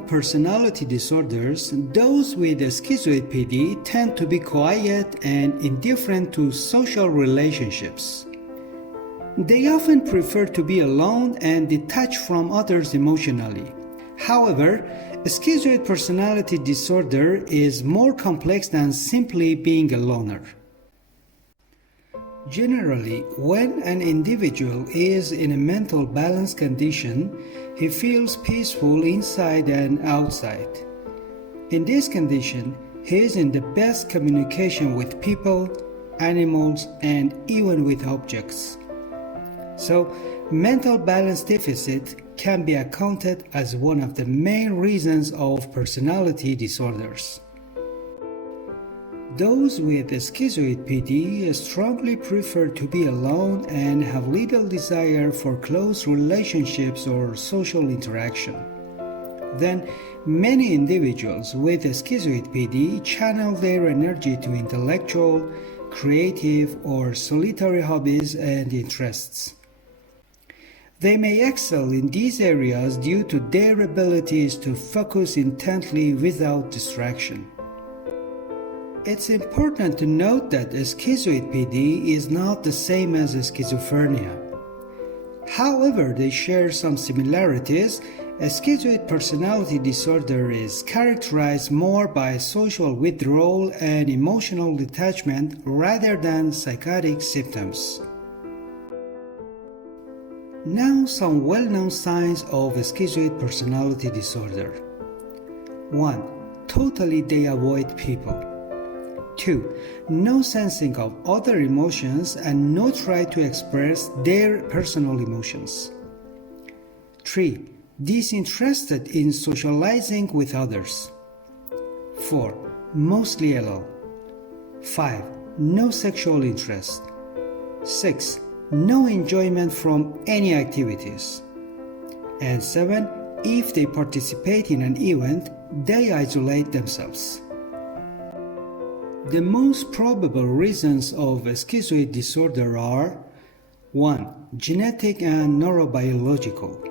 among personality disorders, those with schizoid PD tend to be quiet and indifferent to social relationships. They often prefer to be alone and detached from others emotionally. However, schizoid personality disorder is more complex than simply being a loner. Generally, when an individual is in a mental balance condition, he feels peaceful inside and outside. In this condition, he is in the best communication with people, animals, and even with objects. So, mental balance deficit can be accounted as one of the main reasons of personality disorders. Those with schizoid PD strongly prefer to be alone and have little desire for close relationships or social interaction. Then, many individuals with schizoid PD channel their energy to intellectual, creative, or solitary hobbies and interests. They may excel in these areas due to their abilities to focus intently without distraction. It's important to note that schizoid PD is not the same as schizophrenia. However, they share some similarities. Schizoid personality disorder is characterized more by social withdrawal and emotional detachment rather than psychotic symptoms. Now, some well-known signs of schizoid personality disorder. 1. Totally they avoid people. 2. No sensing of other emotions and no try to express their personal emotions. 3. Disinterested in socializing with others. 4. Mostly alone. 5. No sexual interest. 6. No enjoyment from any activities. And 7. If they participate in an event, they isolate themselves. The most probable reasons of schizoid disorder are 1. Genetic and neurobiological.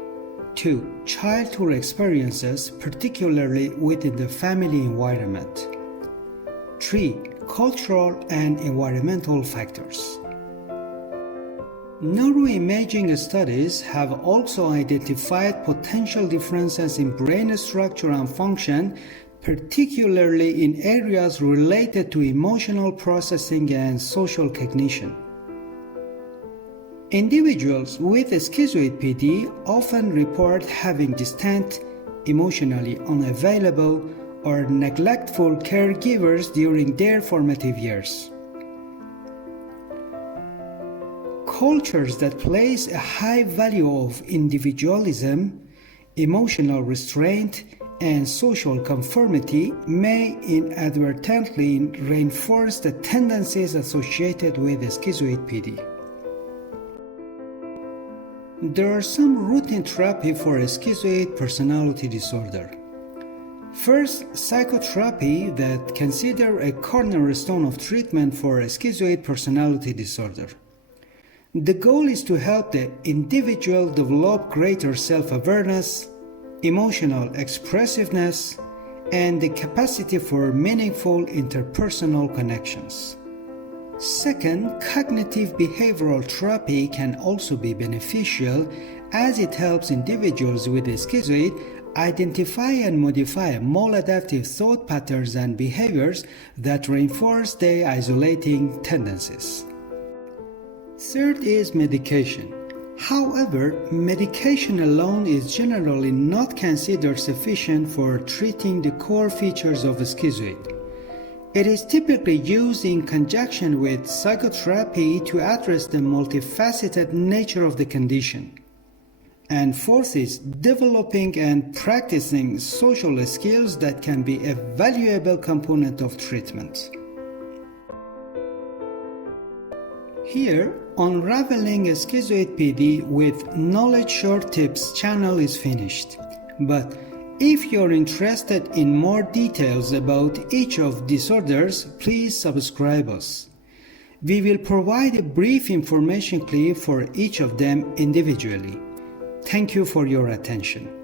2. Childhood experiences, particularly within the family environment. 3. Cultural and environmental factors. Neuroimaging studies have also identified potential differences in brain structure and function, particularly in areas related to emotional processing and social cognition. Individuals with schizoid PD often report having distant, emotionally unavailable, or neglectful caregivers during their formative years. Cultures that place a high value of individualism, emotional restraint, and social conformity may inadvertently reinforce the tendencies associated with schizoid PD. There are some routine therapy for schizoid personality disorder. First, psychotherapy that consider a cornerstone of treatment for schizoid personality disorder. The goal is to help the individual develop greater self-awareness, emotional expressiveness, and the capacity for meaningful interpersonal connections. Second, cognitive behavioral therapy can also be beneficial as it helps individuals with schizoid identify and modify maladaptive thought patterns and behaviors that reinforce their isolating tendencies. Third is medication. However, medication alone is generally not considered sufficient for treating the core features of schizoid. It is typically used in conjunction with psychotherapy to address the multifaceted nature of the condition. And fourth is developing and practicing social skills that can be a valuable component of treatment. Here, Unraveling Schizoid PD with Knowledge Short Tips channel is finished. But if you're interested in more details about each of disorders, please subscribe us. We will provide a brief information clip for each of them individually. Thank you for your attention.